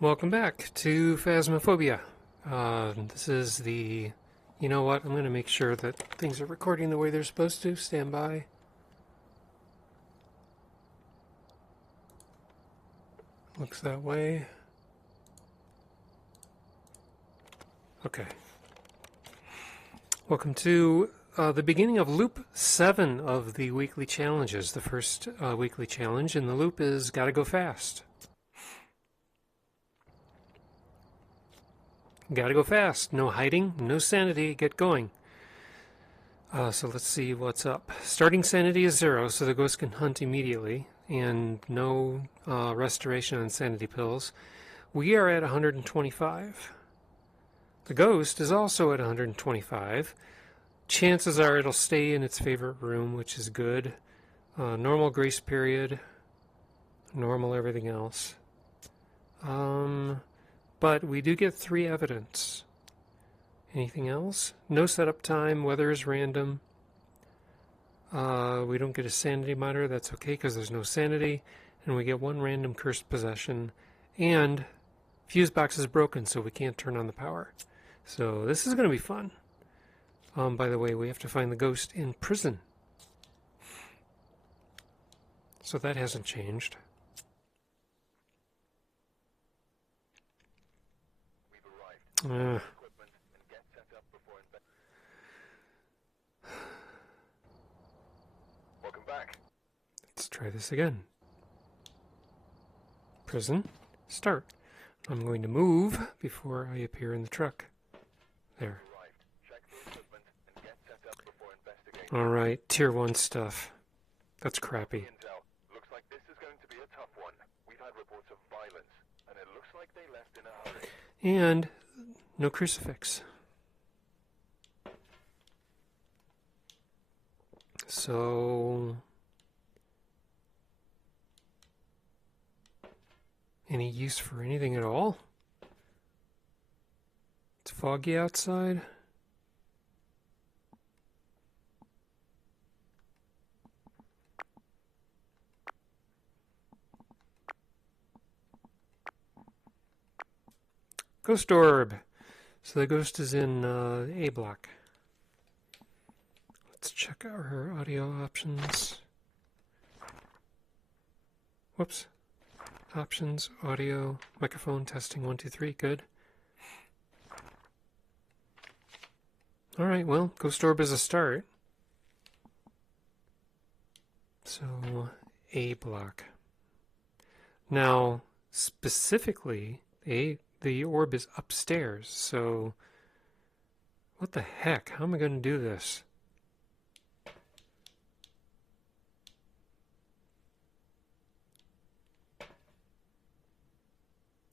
Welcome back to Phasmophobia. This is the... You know what? I'm going to make sure that things are recording the way they're supposed to. Stand by. Looks that way. Okay. Welcome to the beginning of Loop 7 of the weekly challenges. The first weekly challenge in the loop is Gotta Go Fast. Gotta go fast. No hiding, no sanity. Get going. So let's see what's up. Starting sanity is 0, so the ghost can hunt immediately, and no restoration on sanity pills. We are at 125. The ghost is also at 125. Chances are it'll stay in its favorite room, which is good. Normal grace period. Normal everything else. But we do get 3 evidence. Anything else? No setup time. Weather is random. We don't get a sanity monitor. That's okay because there's no sanity. And we get 1 random cursed possession. And fuse box is broken, so we can't turn on the power. So this is going to be fun. By the way, we have to find the ghost in prison. So that hasn't changed. Welcome back. Let's try this again. Prison. Start. I'm going to move before I appear in the truck. There. Alright, Tier 1 stuff. That's crappy. Looks like this is going to be a tough one. We've had reports of violence, and it looks like they left in a hurry. And no crucifix. So, any use for anything at all? It's foggy outside. Ghost orb. So the ghost is in A block. Let's check our audio options. Whoops. Options, audio, microphone, testing, 1, 2, 3. Good. Alright, well, ghost orb is a start. So, A block. Now, specifically, the orb is upstairs, so what the heck? How am I going to do this?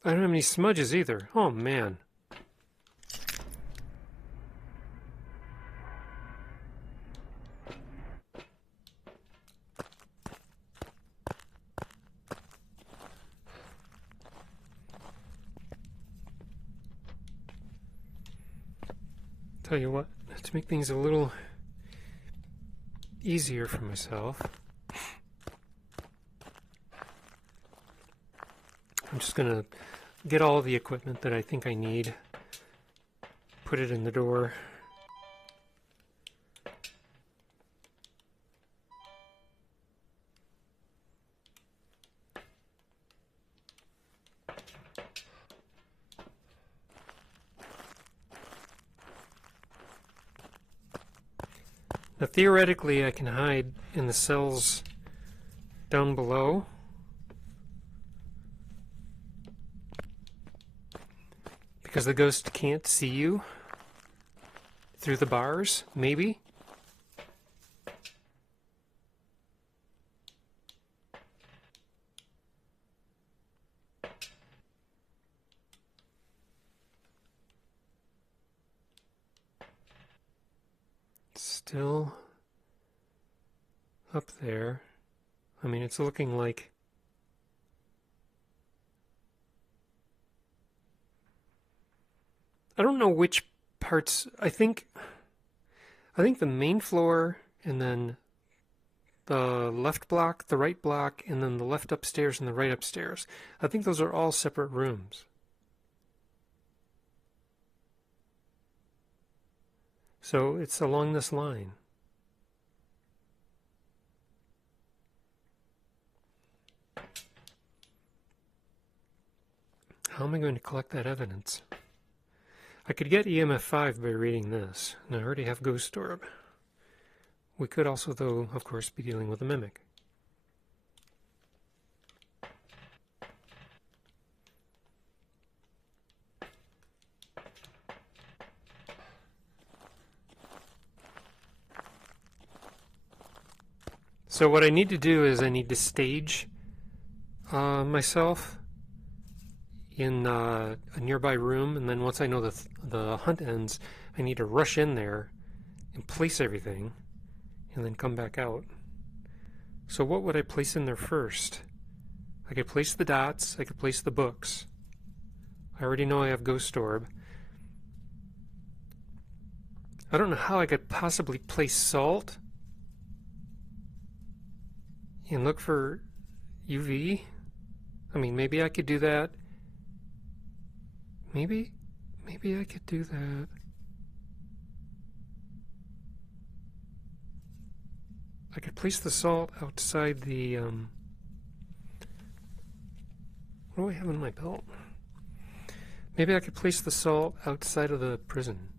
I don't have any smudges either. Oh, man. Tell you what, to make things a little easier for myself, I'm just going to get all the equipment that I think I need, put it in the door. Now, theoretically, I can hide in the cells down below. Because the ghost can't see you through the bars, maybe. Still up there. I mean, it's looking like I don't know which parts. I think the main floor and then the left block, the right block, and then the left upstairs and the right upstairs. I think those are all separate rooms. So it's along this line. How am I going to collect that evidence? I could get EMF 5 by reading this, and I already have Ghost Orb. We could also, though, of course, be dealing with a mimic. So what I need to do is I need to stage myself in a nearby room, and then once I know the hunt ends, I need to rush in there and place everything, and then come back out. So what would I place in there first? I could place the dots, I could place the books. I already know I have Ghost Orb. I don't know how I could possibly place salt and look for UV. I mean, maybe I could do that. Maybe I could do that. I could place the salt outside the, what do I have in my belt? Maybe I could place the salt outside of the prison.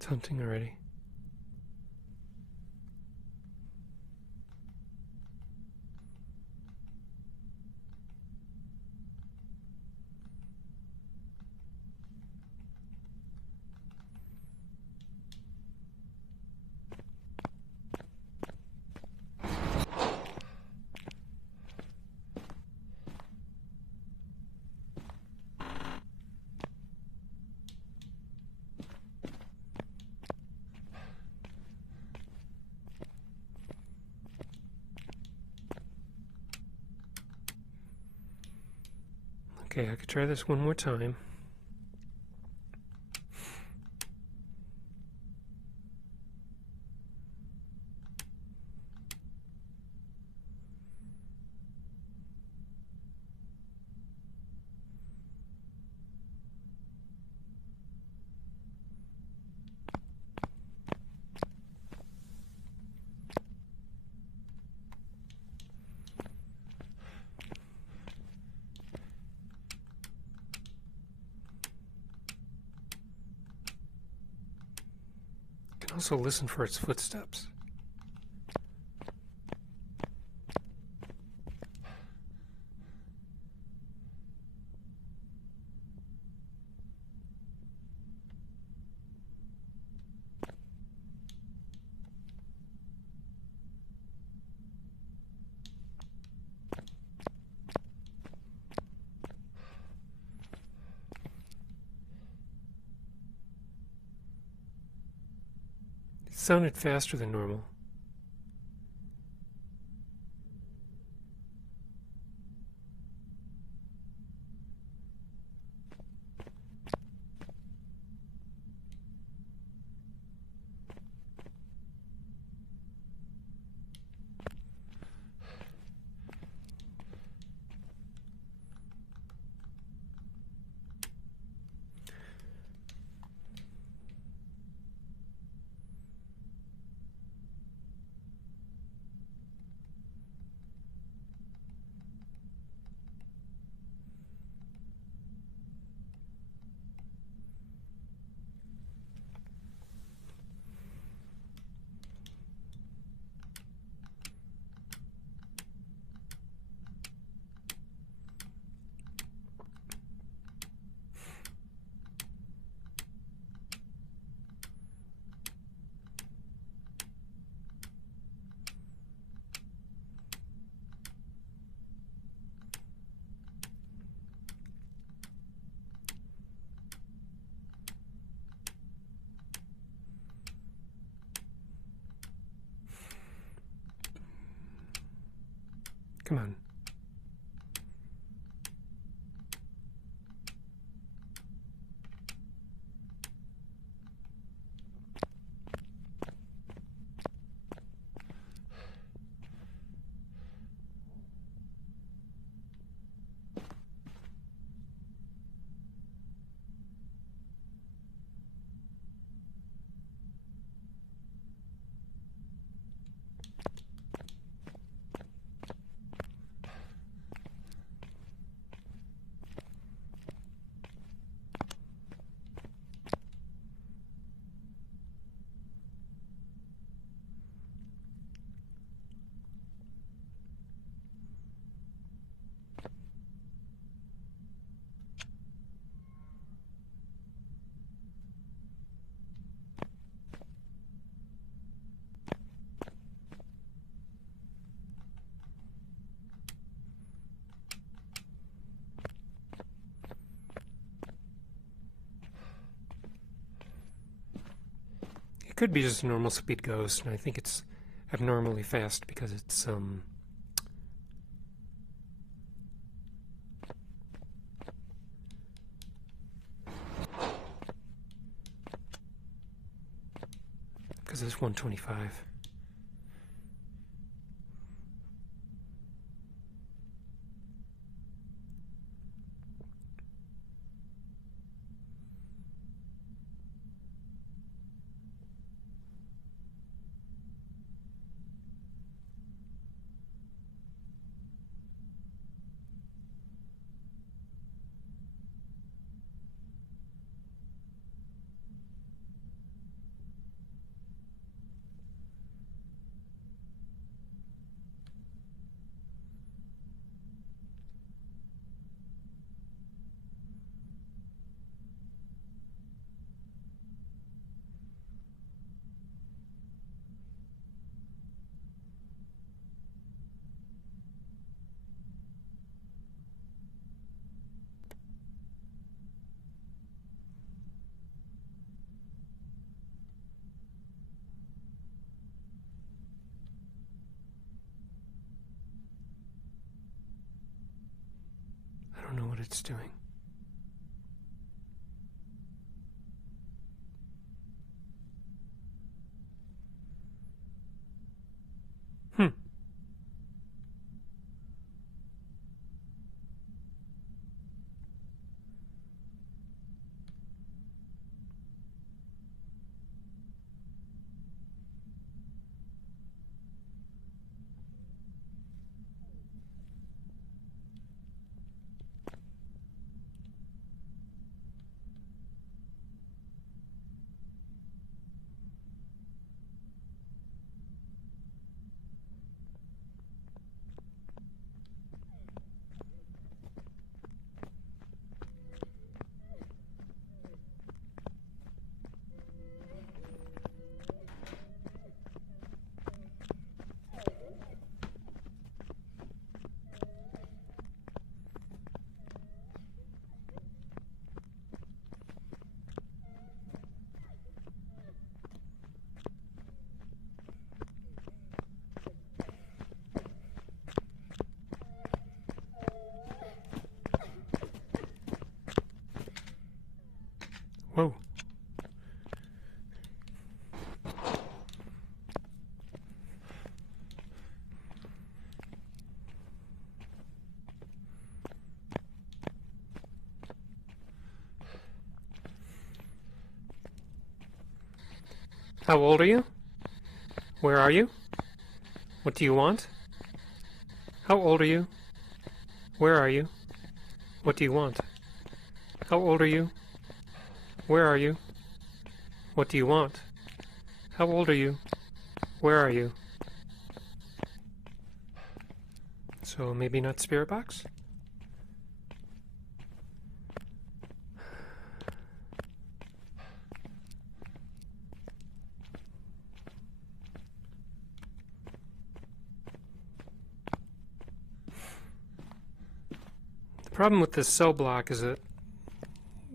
It's hunting already. Okay, I could try this one more time. Also listen for its footsteps. It sounded faster than normal. Come on. Could be just a normal speed ghost, and I think it's abnormally fast because it's because it's 125. I don't know what it's doing. Whoa. How old are you? Where are you? What do you want? How old are you? Where are you? What do you want? How old are you? Where are you? What do you want? How old are you? Where are you? So maybe not spirit box? The problem with this cell block is that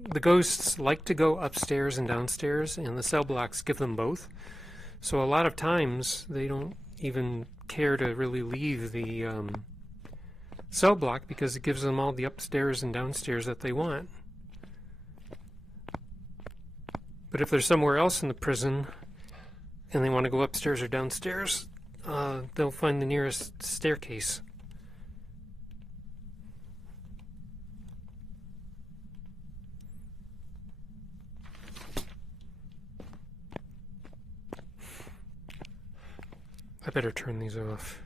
the ghosts like to go upstairs and downstairs, and the cell blocks give them both. So a lot of times they don't even care to really leave the cell block because it gives them all the upstairs and downstairs that they want. But if they're somewhere else in the prison and they want to go upstairs or downstairs, they'll find the nearest staircase. I better turn these off.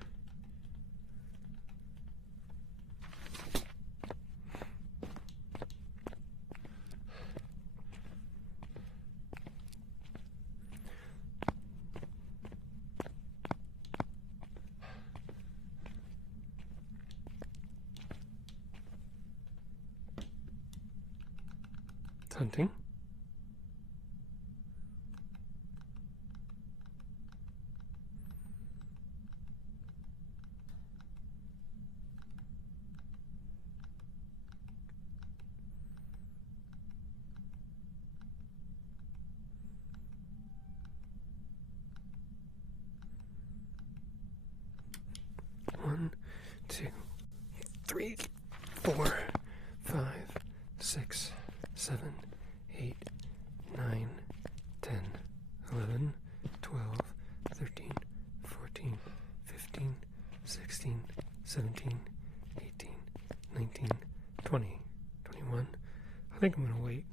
Hunting. One, 2, 3, 4, 5, 6, 7, 8, 9, 10, 11, 12, 13, 14, 15, 16, 17, 18, 19, 20, 21. I think I'm going to wait.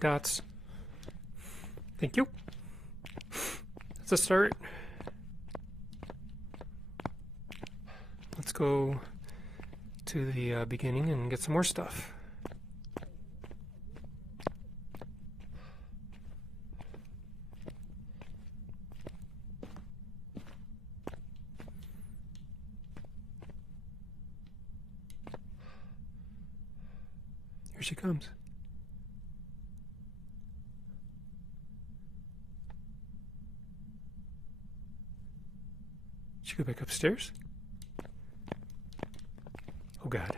Dots. Thank you. That's a start. Let's go to the beginning and get some more stuff. Here she comes. Should go back upstairs? Oh God.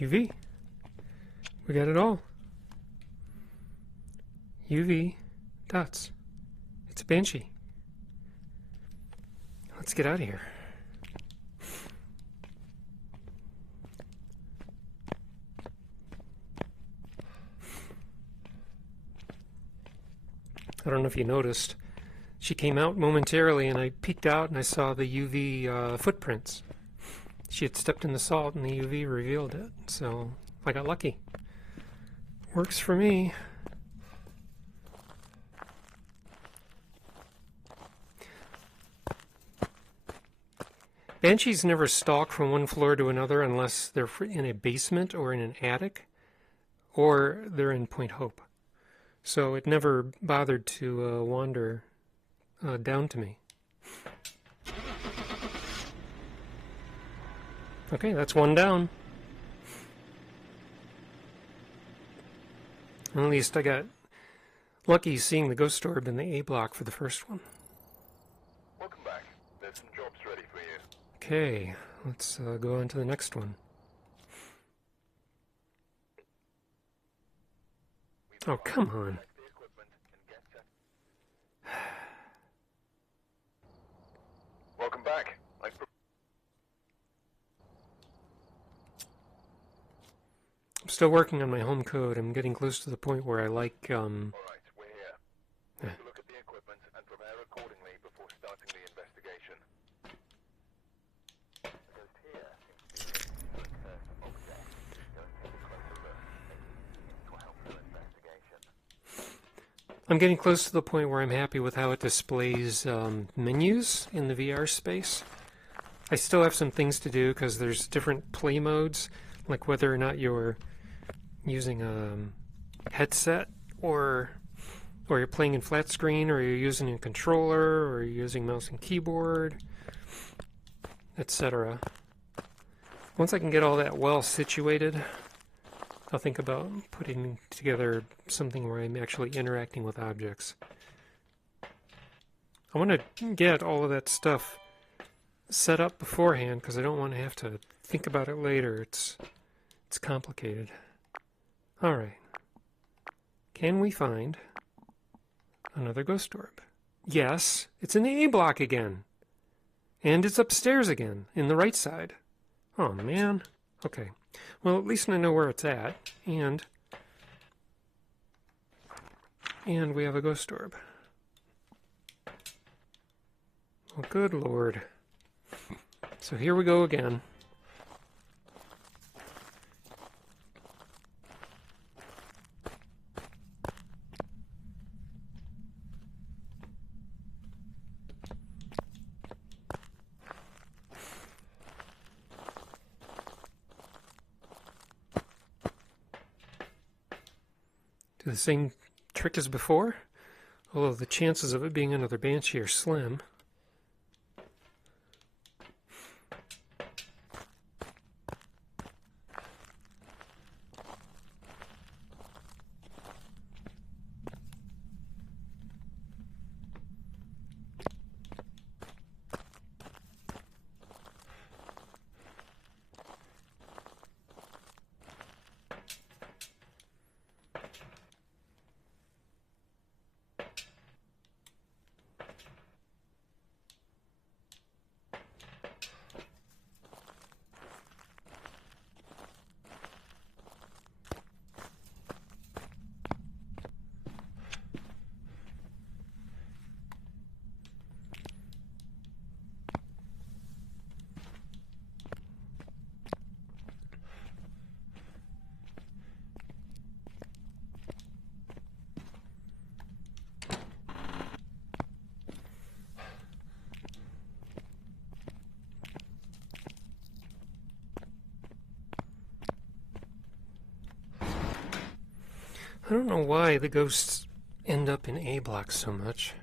UV. We got it all. UV dots. It's a Banshee. Let's get out of here. I don't know if you noticed. She came out momentarily and I peeked out and I saw the UV footprints. She had stepped in the salt and the UV revealed it. So I got lucky. Works for me. Banshees never stalk from one floor to another unless they're in a basement or in an attic, or they're in Point Hope. So it never bothered to wander down to me. Okay, that's one down. At least I got lucky seeing the ghost orb in the A block for the first one. Welcome back. There's some jobs ready for you. Okay, let's go on to the next one. Oh, come on. The equipment and get set. Welcome back. I'm still working on my home code. I'm getting close to the point where I like, All right, we're here. Take a look at the equipment and prepare accordingly before starting the investigation. The ghost here seems to be a cursed object. Don't take a closer look. Maybe this will help your investigation. I'm getting close to the point where I'm happy with how it displays menus in the VR space. I still have some things to do because there's different play modes, like whether or not you're using a headset or you're playing in flat screen, or you're using a controller, or you're using mouse and keyboard, etc. Once I can get all that well situated, I'll think about putting together something where I'm actually interacting with objects. I want to get all of that stuff set up beforehand because I don't want to have to think about it later. It's complicated. All right. Can we find another ghost orb? Yes, it's in the A block again. And it's upstairs again, in the right side. Oh, man. Okay. Well, at least I know where it's at. And we have a ghost orb. Oh, good Lord. So here we go again. Do the same trick as before, although the chances of it being another Banshee are slim. I don't know why the ghosts end up in A blocks so much.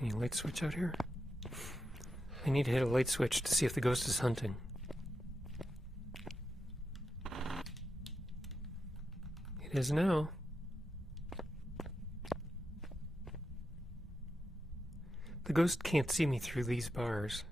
Any light switch out here? I need to hit a light switch to see if the ghost is hunting. It is now. The ghost can't see me through these bars.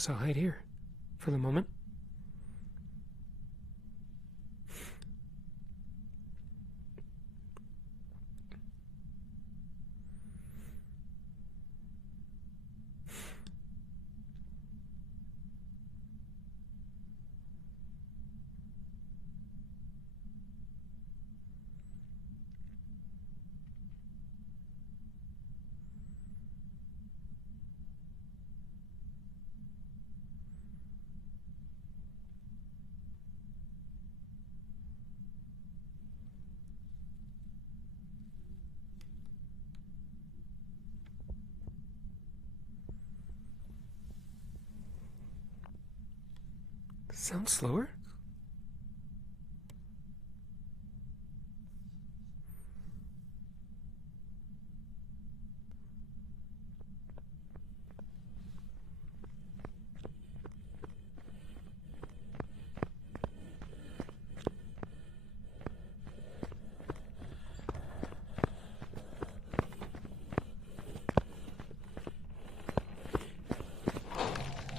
guess I'll hide here for the moment. Sounds slower?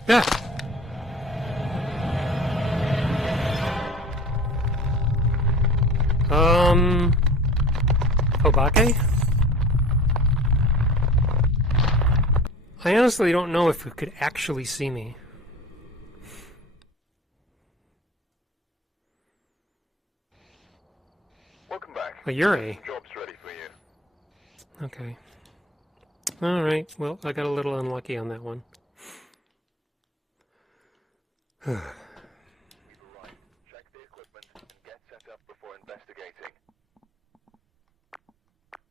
Ah! Obake? I honestly don't know if it could actually see me. Welcome back. A Yurei. Job's ready for you. Okay. Alright, well, I got a little unlucky on that one. Right. Check the equipment and get set up before investigating.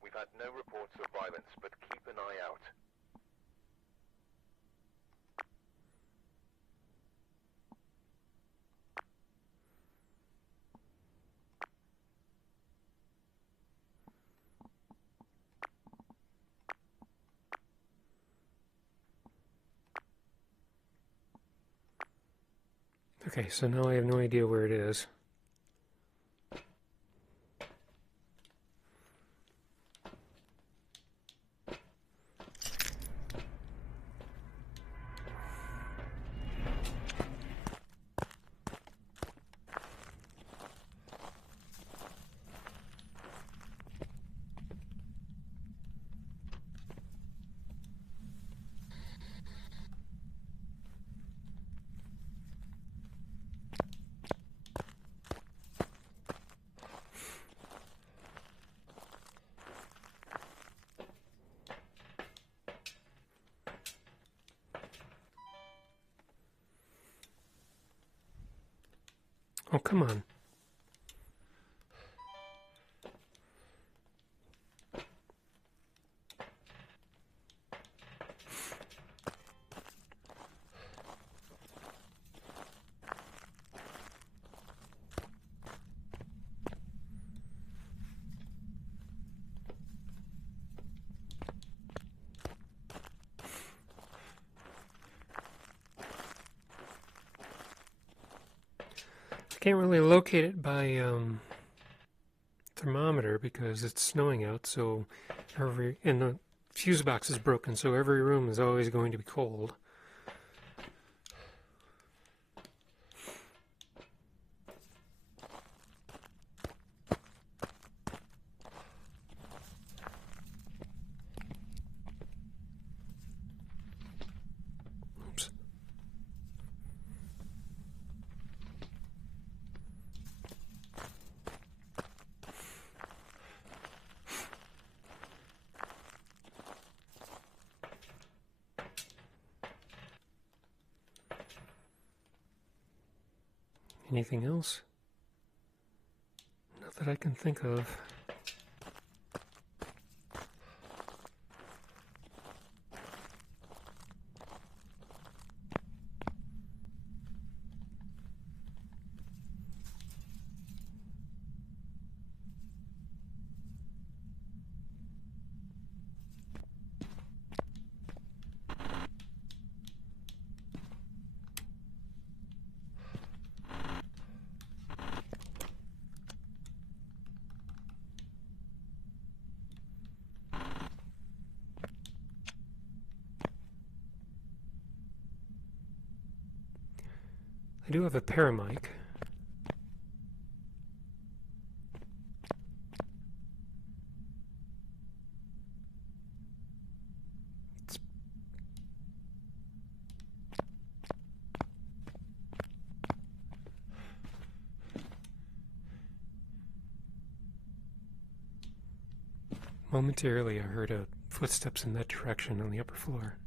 We've had no reports of violence, but keep an eye out. Okay, so now I have no idea where it is. Oh, come on. I can't really locate it by thermometer because it's snowing out, so and the fuse box is broken, so every room is always going to be cold. Oops. Anything else? Not that I can think of. I do have a paramic. Momentarily I heard footsteps in that direction on the upper floor.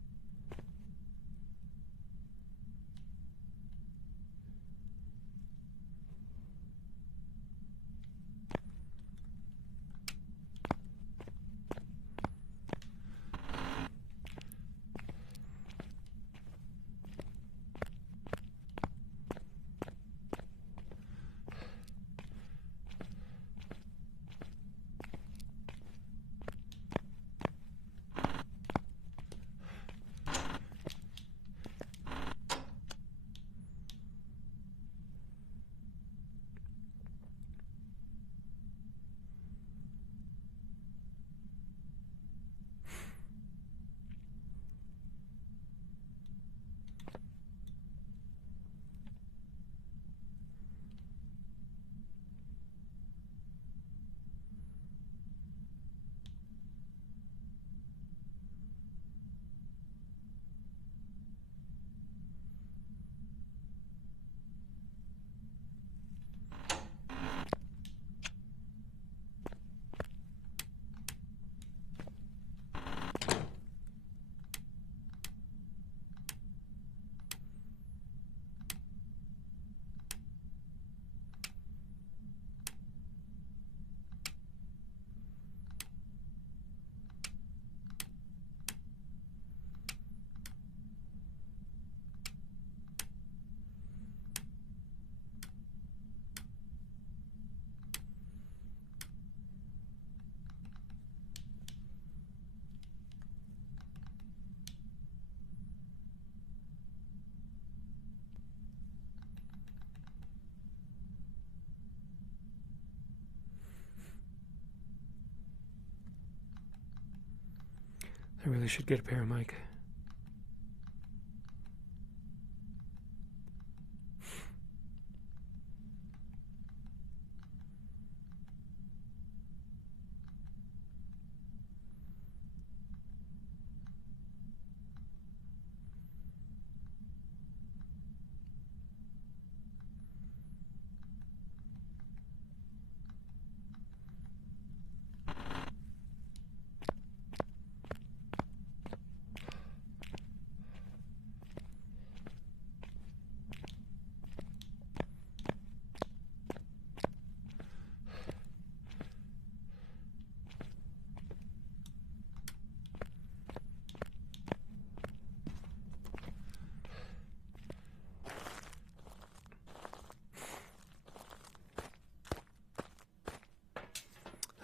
I really should get a paramic.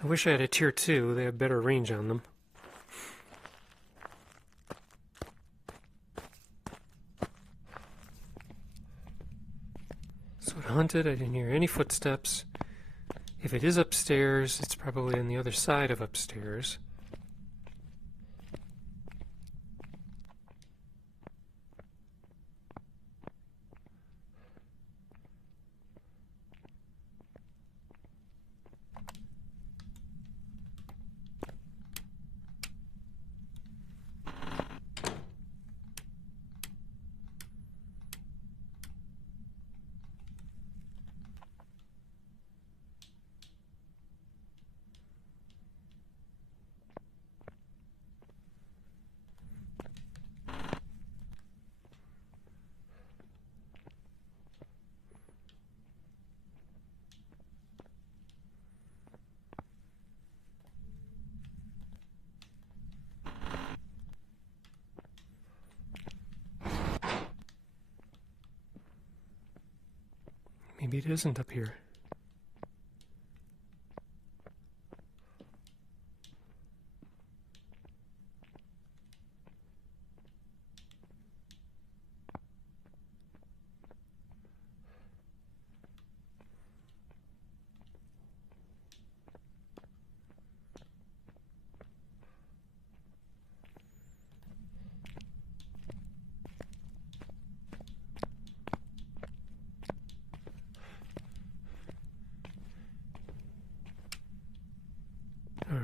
I wish I had a tier 2, they have better range on them. So it hunted, I didn't hear any footsteps. If it is upstairs, it's probably on the other side of upstairs. Maybe it isn't up here.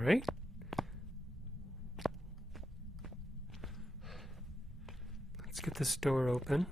right. Let's get this door open.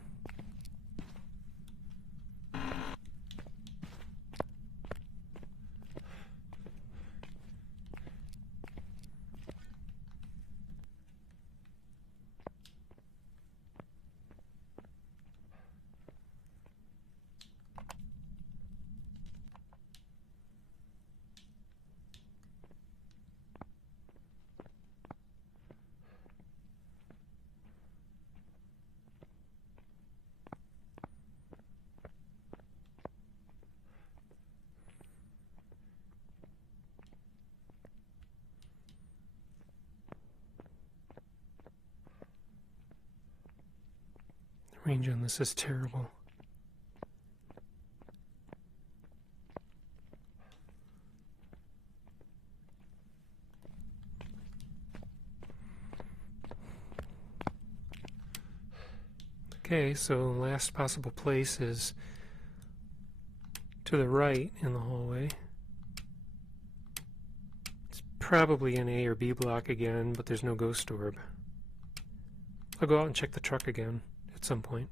The range on this is terrible. Okay, so last possible place is to the right in the hallway. It's probably an A or B block again, but there's no ghost orb. I'll go out and check the truck again at some point.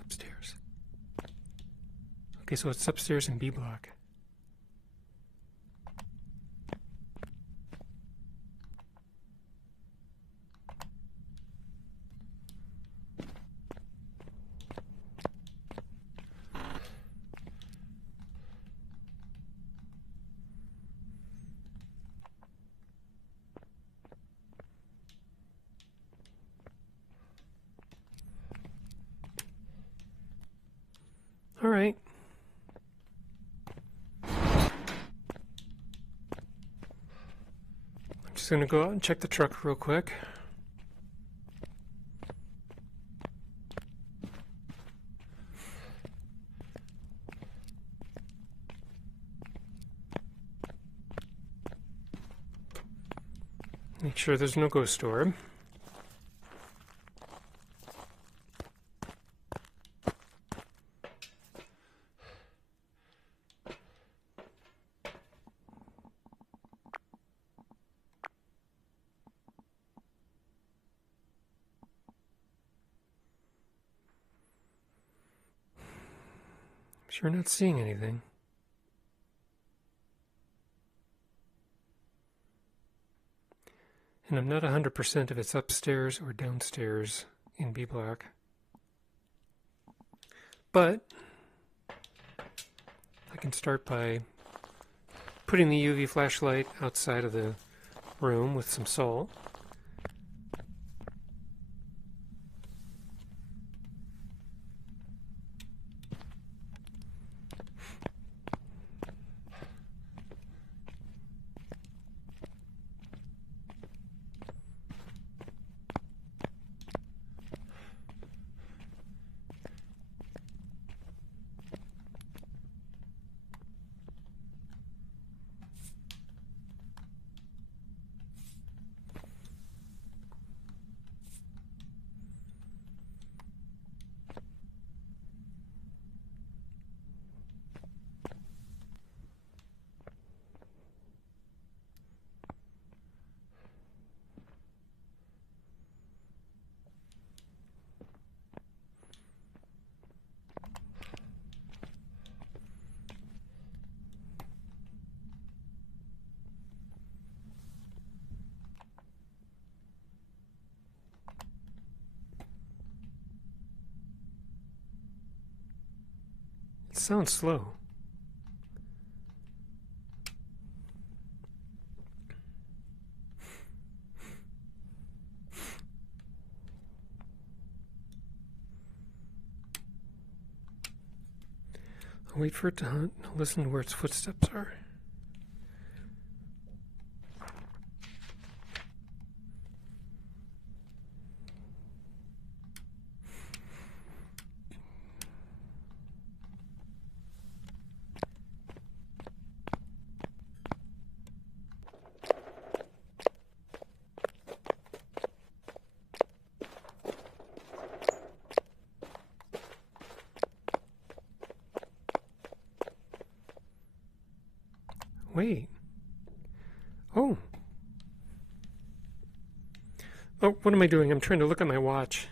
Upstairs. Okay, so it's upstairs in B block. All right. I'm just going to go out and check the truck real quick. Make sure there's no ghost orb. Sure not seeing anything. And I'm not 100% if it's upstairs or downstairs in B block. But I can start by putting the UV flashlight outside of the room with some salt. It sounds slow. I'll wait for it to hunt. I'll listen to where its footsteps are. Wait. Oh. Oh, what am I doing? I'm trying to look at my watch.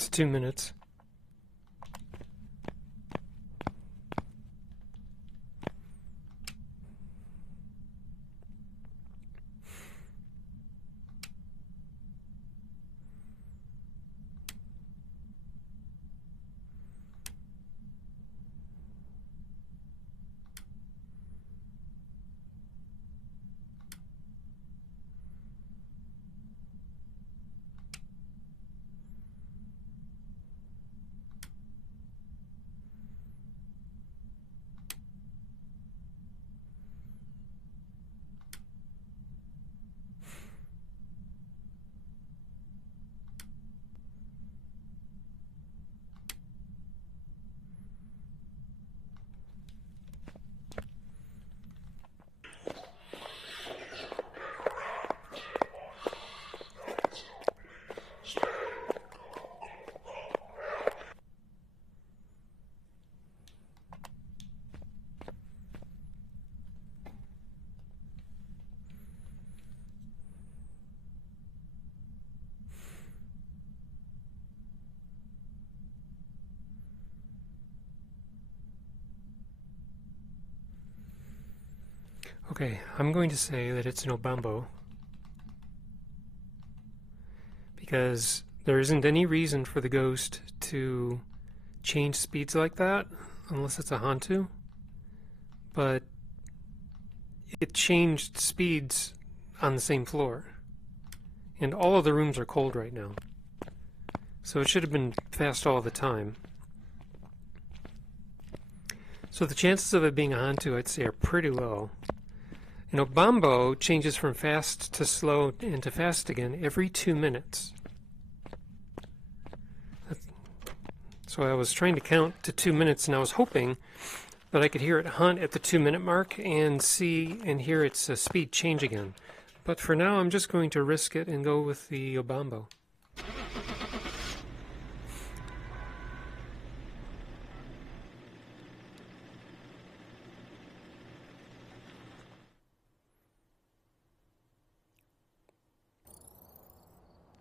It's 2 minutes. Okay, I'm going to say that it's an Obambo because there isn't any reason for the ghost to change speeds like that unless it's a Hantu, but it changed speeds on the same floor, and all of the rooms are cold right now, so it should have been fast all the time. So the chances of it being a Hantu, I'd say, are pretty low. An Obambo changes from fast to slow and to fast again every 2 minutes. So I was trying to count to 2 minutes, and I was hoping that I could hear it hunt at the 2-minute mark and see and hear its speed change again. But for now, I'm just going to risk it and go with the Obambo.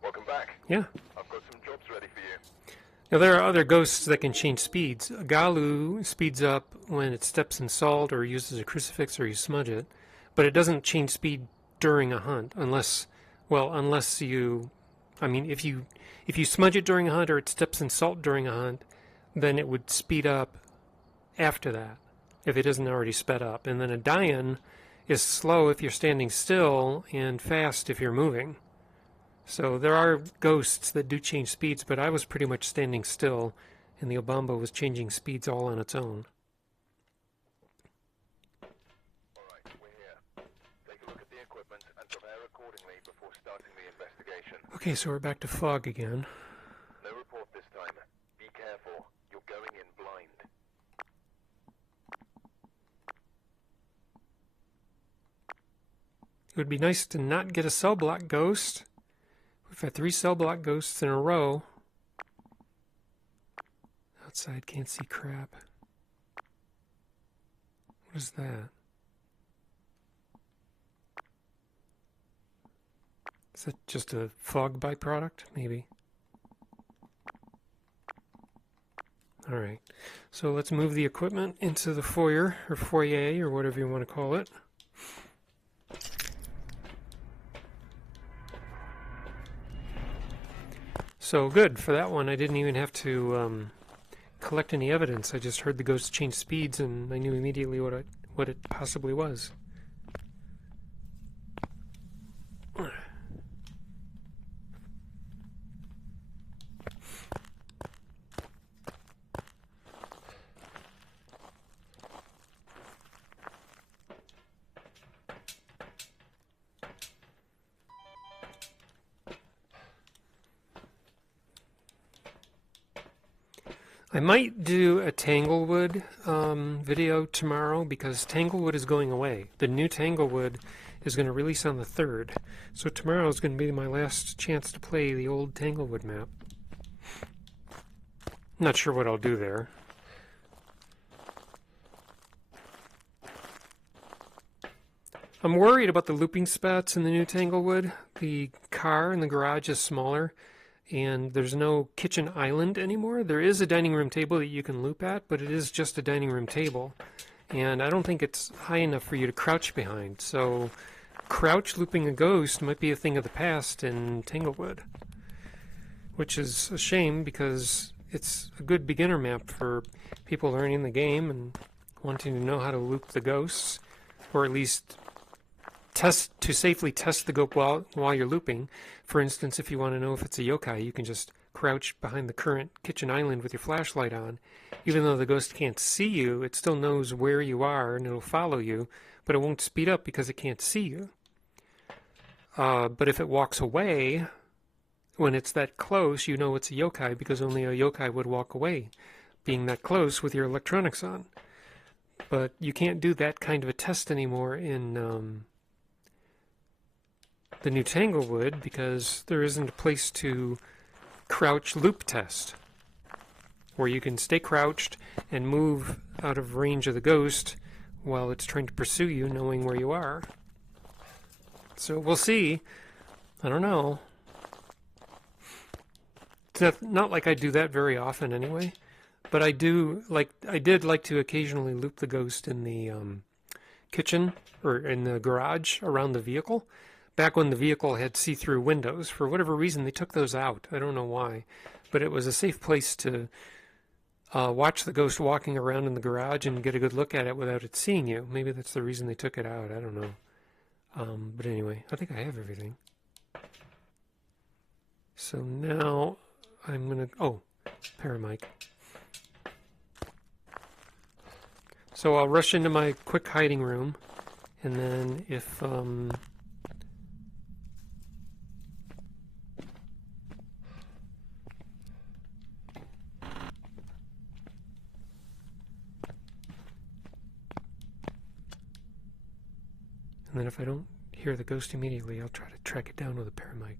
Welcome back. Yeah. I've got some jobs ready for you. Now there are other ghosts that can change speeds. Galu speeds up when it steps in salt or uses a crucifix or you smudge it, but it doesn't change speed during a hunt unless Well, unless you, I mean, if you smudge it during a hunt or it steps in salt during a hunt, then it would speed up after that, if it isn't already sped up. And then a die-in is slow if you're standing still and fast if you're moving. So there are ghosts that do change speeds, but I was pretty much standing still, and the Obambo was changing speeds all on its own. Alright, we're here. Take a look at the equipment and prepare accordingly before starting the investigation. Okay, so we're back to fog again. No report this time. Be careful. You're going in blind. It would be nice to not get a cell block ghost. We've had 3 cell block ghosts in a row. Outside, can't see crap. What is that? Is that just a fog byproduct? Maybe. Alright, so let's move the equipment into the foyer, or foyer, or whatever you want to call it. So good, for that one I didn't even have to collect any evidence. I just heard the ghost change speeds and I knew immediately what it possibly was. I might do a Tanglewood video tomorrow because Tanglewood is going away. The new Tanglewood is going to release on the 3rd. So tomorrow is going to be my last chance to play the old Tanglewood map. Not sure what I'll do there. I'm worried about the looping spots in the new Tanglewood. The car in the garage is smaller. And there's no kitchen island anymore. There is a dining room table that you can loop at, but it is just a dining room table. And I don't think it's high enough for you to crouch behind. So crouch looping a ghost might be a thing of the past in Tanglewood. Which is a shame because it's a good beginner map for people learning the game and wanting to know how to loop the ghosts. Or at least safely test the ghost while you're looping. For instance, if you want to know if it's a yokai, you can just crouch behind the current kitchen island with your flashlight on. Even though the ghost can't see you, it still knows where you are and it'll follow you, but it won't speed up because it can't see you. But if it walks away, when it's that close, you know it's a yokai because only a yokai would walk away, being that close with your electronics on. But you can't do that kind of a test anymore in the new Tanglewood because there isn't a place to crouch loop test where you can stay crouched and move out of range of the ghost while it's trying to pursue you knowing where you are. So we'll see. I don't know. It's not like I do that very often anyway, but I did like to occasionally loop the ghost in the kitchen or in the garage around the vehicle. Back when the vehicle had see-through windows. For whatever reason, they took those out. I don't know why. But it was a safe place to watch the ghost walking around in the garage and get a good look at it without it seeing you. Maybe that's the reason they took it out. I don't know. But anyway, I think I have everything. So now I'm going to... Oh, paramic. So I'll rush into my quick hiding room. And then if... And then if I don't hear the ghost immediately, I'll try to track it down with a paramic.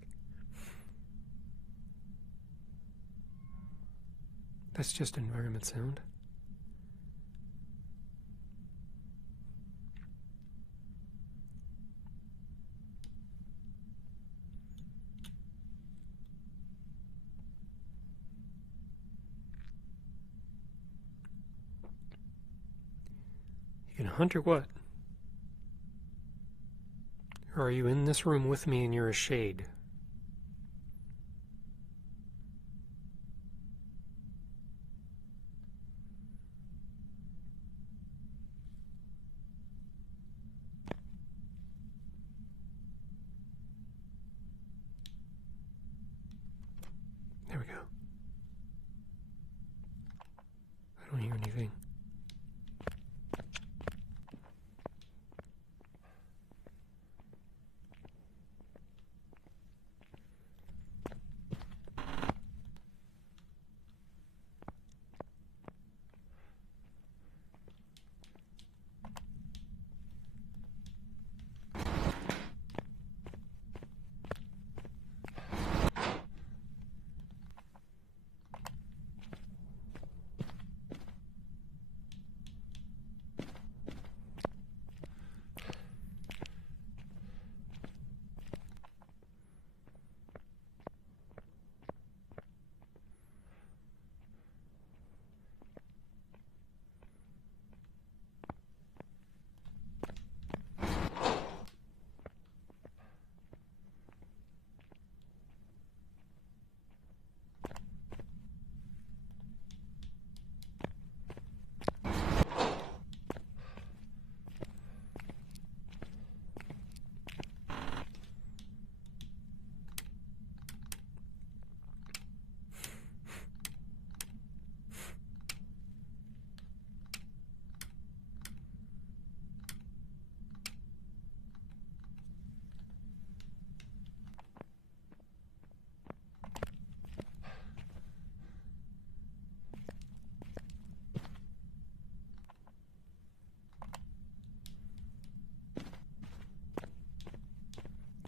That's just environment sound. You can hunt or what? Or are you in this room with me and you're a shade? There we go. I don't hear anything.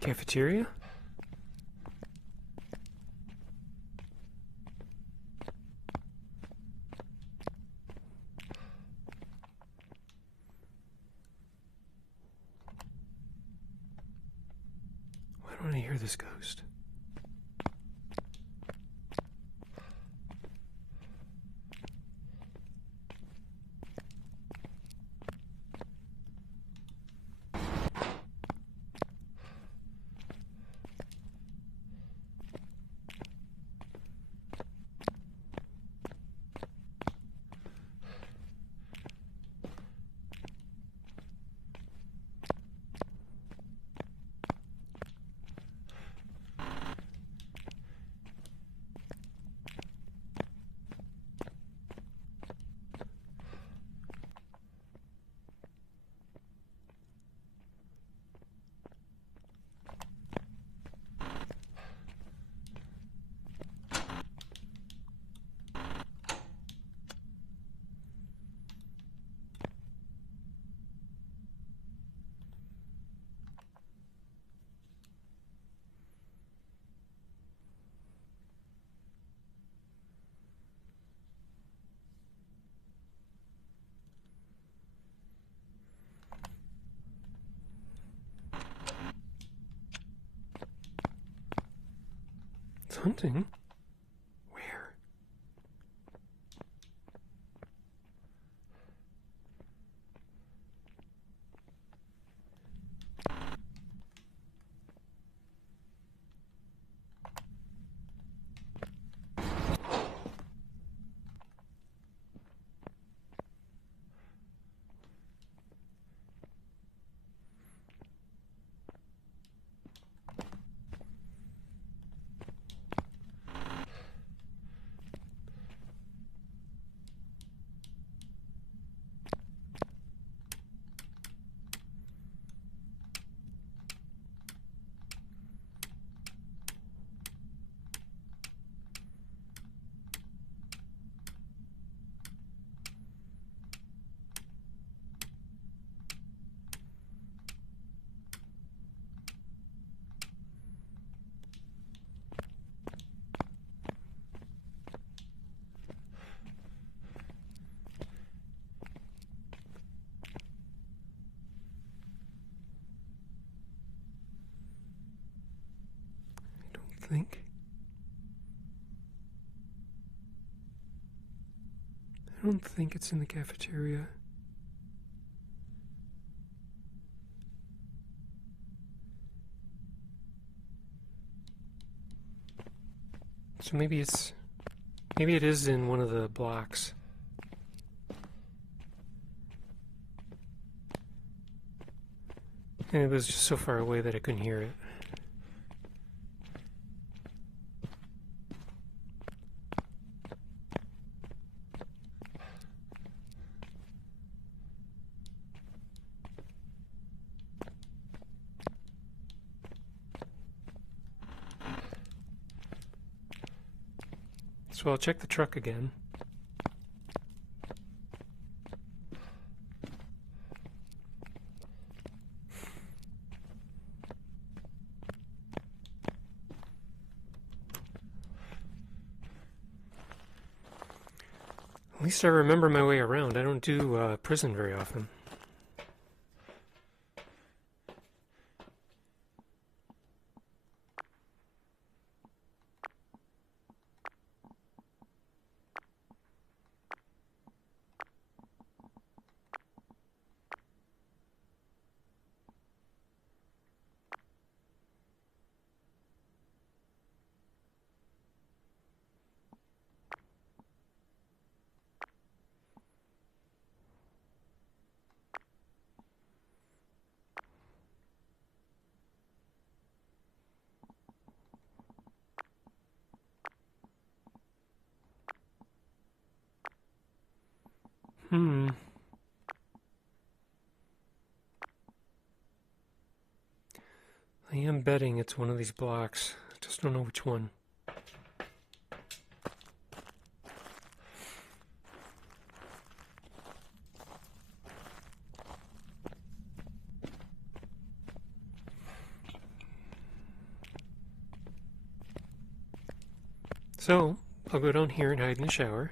Cafeteria? Why don't I hear this ghost? It's hunting? Where? Think. I don't think it's in the cafeteria. So maybe it is in one of the blocks. And it was just so far away that I couldn't hear it. So I'll check the truck again. At least I remember my way around. I don't do prison very often. I am betting it's one of these blocks. I just don't know which one. So, I'll go down here and hide in the shower.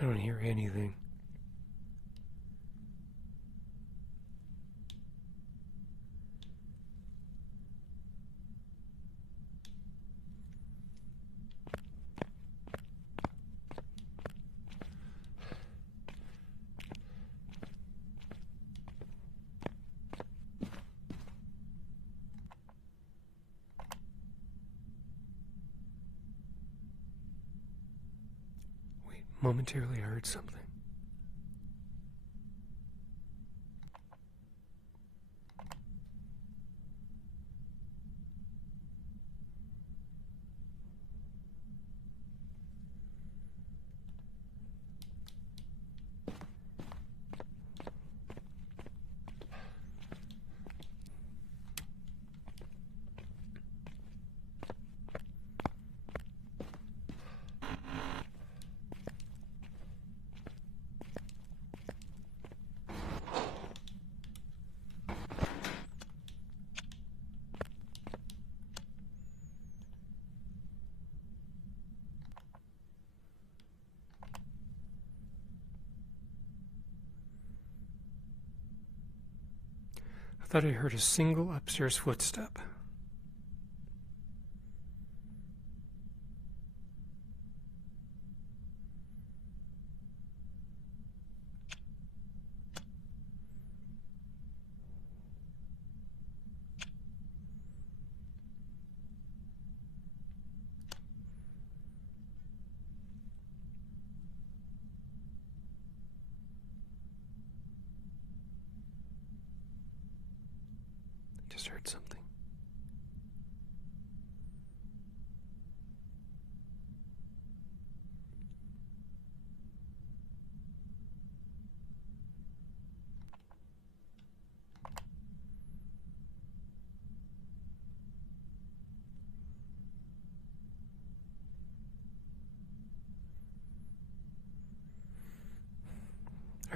I don't hear anything. Wait, momentarily I heard something. I thought I heard a single upstairs footstep. I just heard something.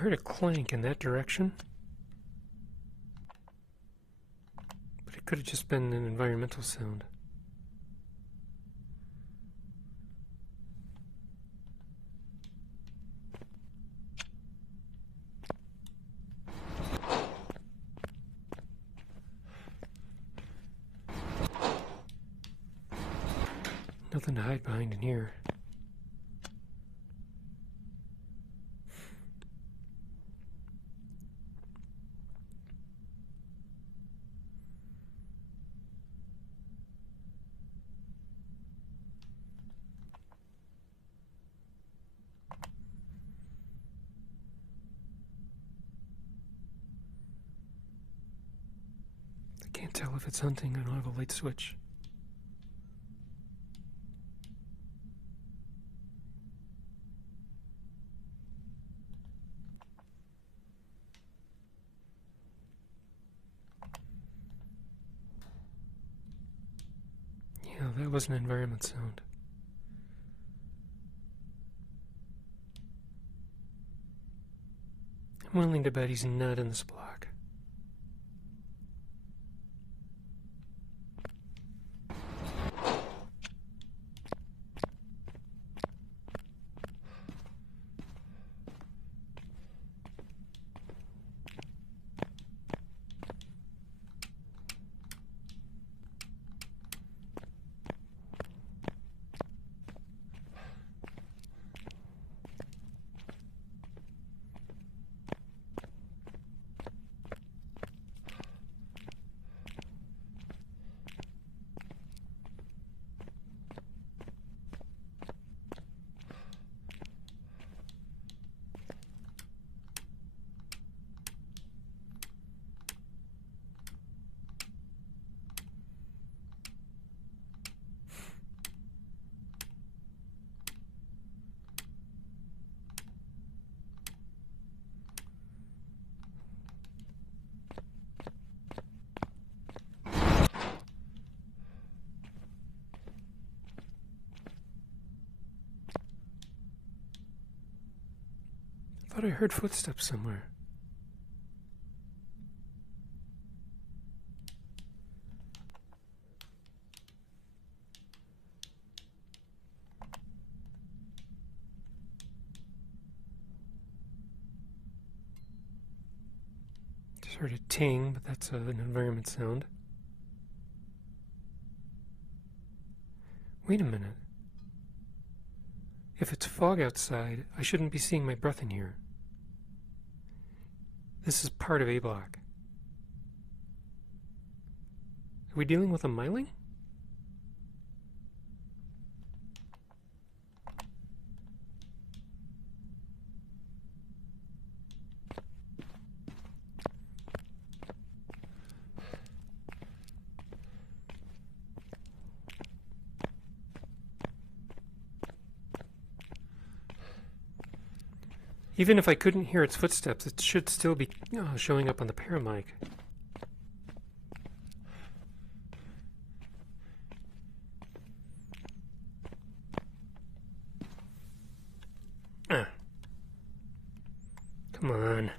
heard a clank in that direction. But it could have just been an environmental sound. Nothing to hide behind in here. I can't tell if it's hunting. I don't have a light switch. Yeah, that was an environment sound. I'm willing to bet he's not in this block. I thought I heard footsteps somewhere. Just heard a ting, but that's an environment sound. Wait a minute. If it's fog outside, I shouldn't be seeing my breath in here. This is part of A block. Are we dealing with a myling? Even if I couldn't hear its footsteps, it should still be showing up on the paramic. Come on.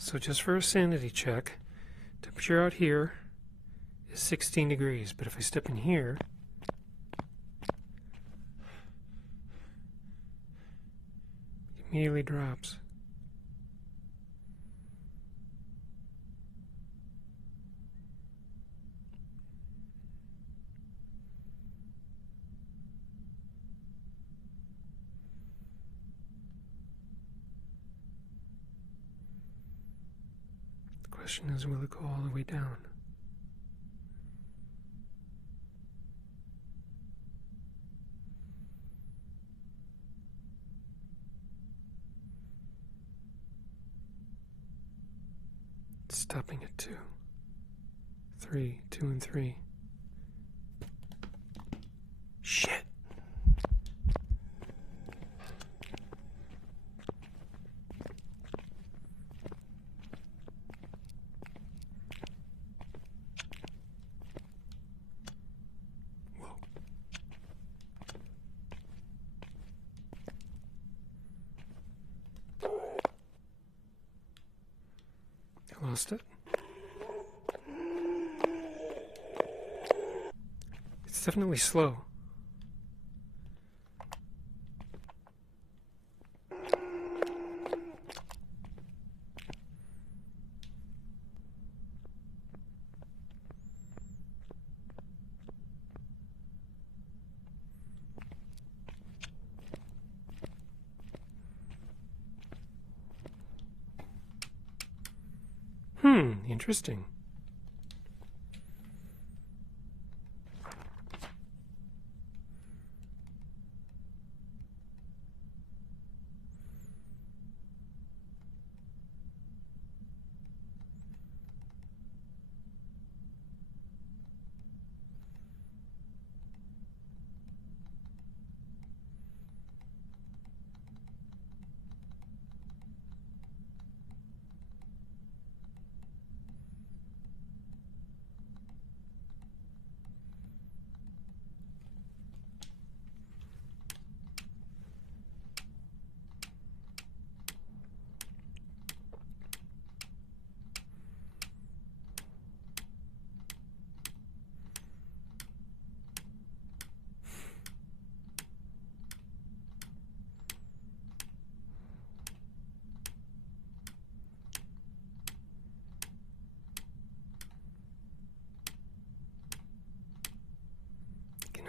So just for a sanity check, temperature out here is 16 degrees, but if I step in here, it immediately drops. The question is, will it go all the way down? It's stopping at 2. 3, 2 and 3. Shit. Whoa. I lost it. It's definitely slow. Interesting.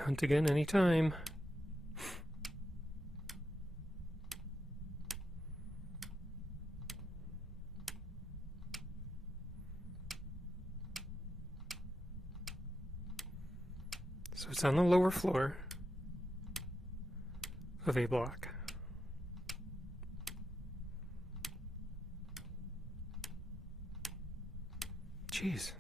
Hunt again anytime. So it's on the lower floor of a block. Jeez.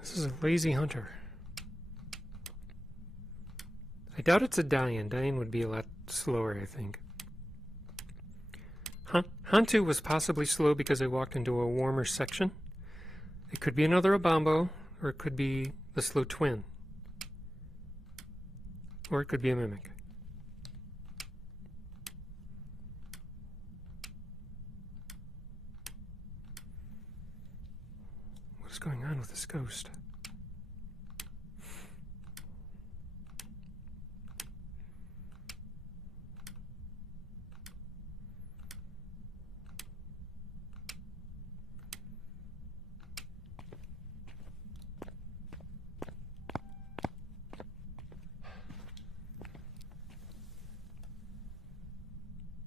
This is a lazy hunter. I doubt it's a Dian. Dian would be a lot slower, I think. Hantu was possibly slow because I walked into a warmer section. It could be another Obambo, or it could be the slow twin. Or it could be a mimic. What is going on with this ghost?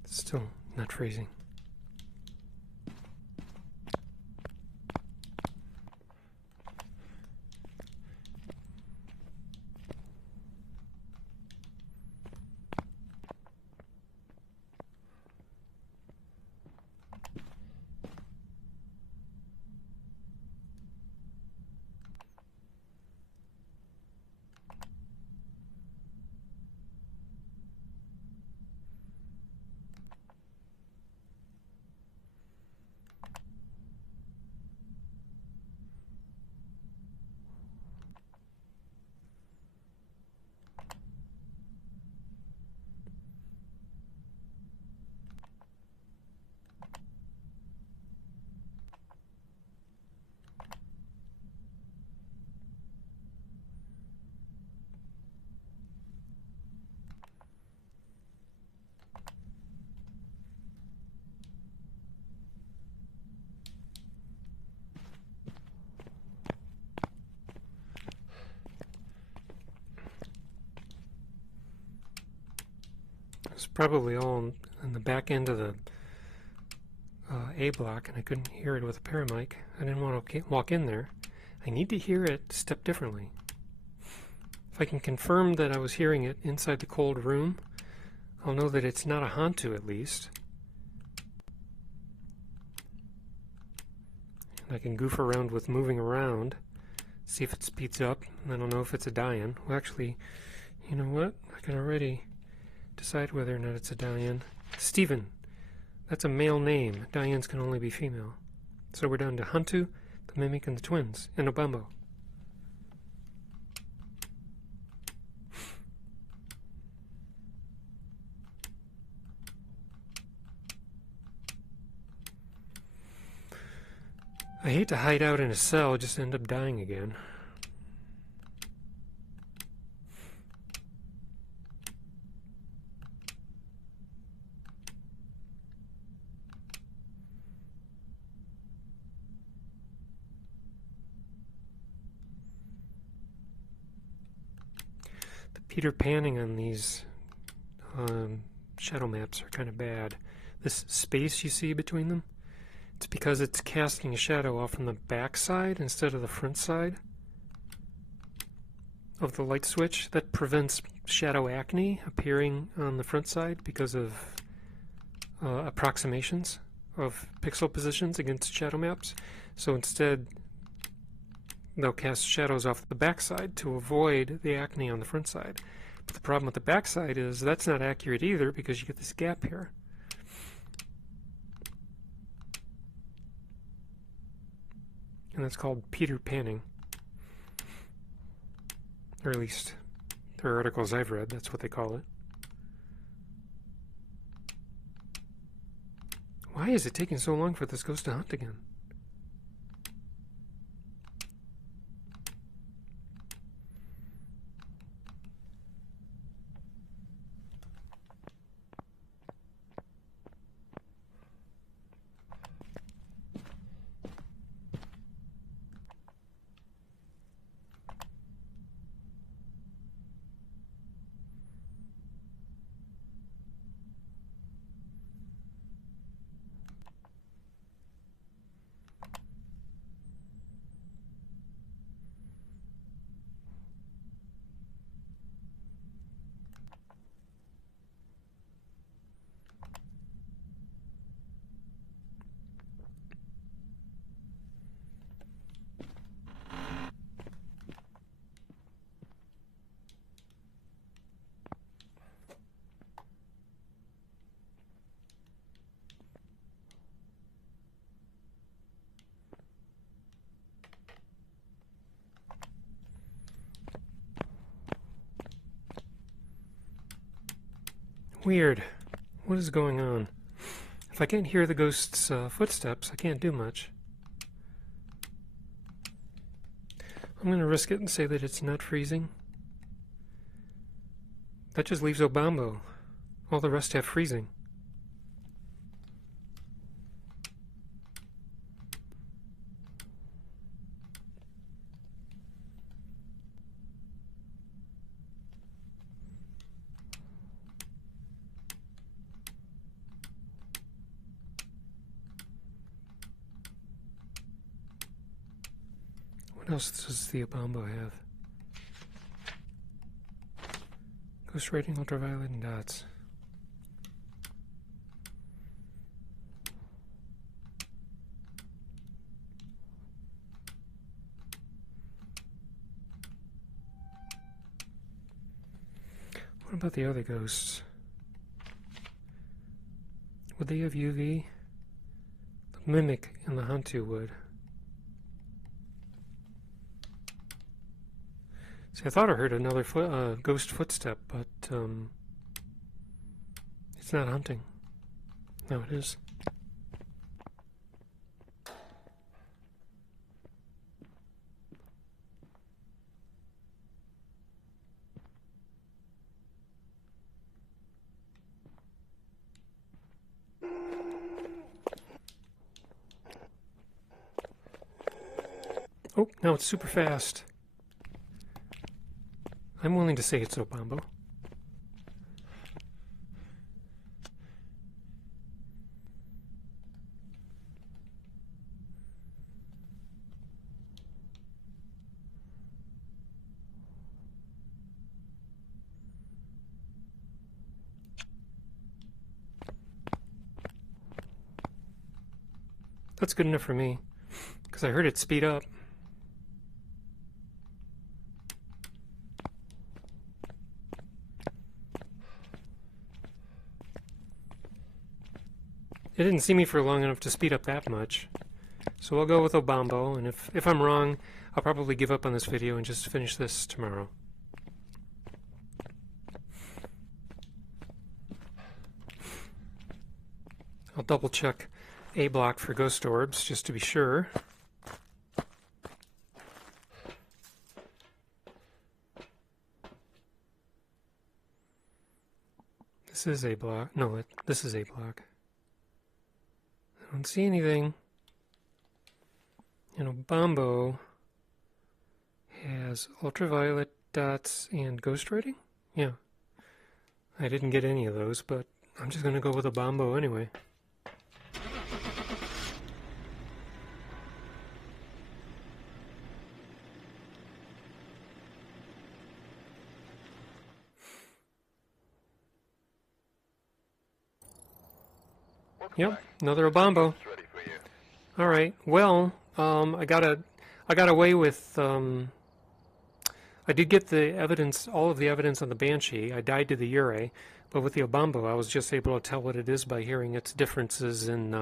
Still not freezing. It's probably all in the back end of the A block, and I couldn't hear it with a paramic. I didn't want to walk in there. I need to hear it step differently. If I can confirm that I was hearing it inside the cold room, I'll know that it's not a Hantu at least. And I can goof around with moving around, see if it speeds up, and then I'll know if it's a die-in. Well, actually, you know what? I can already decide whether or not it's a die-in. Steven. That's a male name. Die-ins can only be female. So we're down to Hantu, the Mimic, and the twins, and Obambo. I hate to hide out in a cell, just end up dying again. The Peter Panning on these shadow maps are kind of bad. This space you see between them, it's because it's casting a shadow off from the back side instead of the front side of the light switch. That prevents shadow acne appearing on the front side because of approximations of pixel positions against shadow maps. So instead, they'll cast shadows off the back side to avoid the acne on the front side. But the problem with the back side is that's not accurate either, because you get this gap here. And that's called Peter Panning. Or at least, there are articles I've read, that's what they call it. Why is it taking so long for this ghost to hunt again? Weird. What is going on? If I can't hear the ghost's footsteps, I can't do much. I'm going to risk it and say that it's not freezing. That just leaves Obambo. All the rest have freezing. What else does the Obambo have? Ghost rating, ultraviolet, and dots. What about the other ghosts? Would they have UV? The Mimic and the Hantu would. See, I thought I heard another ghost footstep, but it's not hunting. No, it is. Oh, now it's super fast. I'm willing to say it's Obambo. That's good enough for me, because I heard it speed up. It didn't see me for long enough to speed up that much. So I'll go with Obambo, and if I'm wrong, I'll probably give up on this video and just finish this tomorrow. I'll double check A block for ghost orbs, just to be sure. This is A block. No, this is A block. I don't see anything. And Obambo has ultraviolet dots and ghost writing? Yeah. I didn't get any of those, but I'm just going to go with Obambo anyway. Yep, another Obambo. All right. Well, I got away with. I did get the evidence, all of the evidence on the Banshee. I died to the Yurei, but with the Obambo, I was just able to tell what it is by hearing its differences in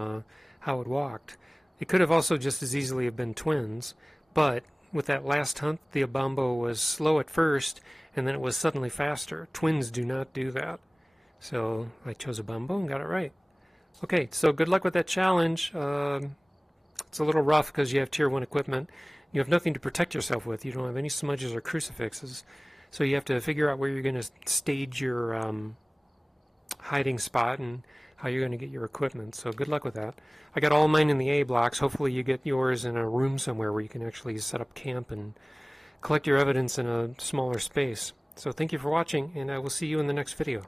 how it walked. It could have also just as easily have been twins, but with that last hunt, the Obambo was slow at first, and then it was suddenly faster. Twins do not do that. So I chose Obambo and got it right. Okay, so good luck with that challenge. It's a little rough because you have Tier 1 equipment. You have nothing to protect yourself with. You don't have any smudges or crucifixes. So you have to figure out where you're going to stage your hiding spot and how you're going to get your equipment. So good luck with that. I got all mine in the A blocks. Hopefully you get yours in a room somewhere where you can actually set up camp and collect your evidence in a smaller space. So thank you for watching, and I will see you in the next video.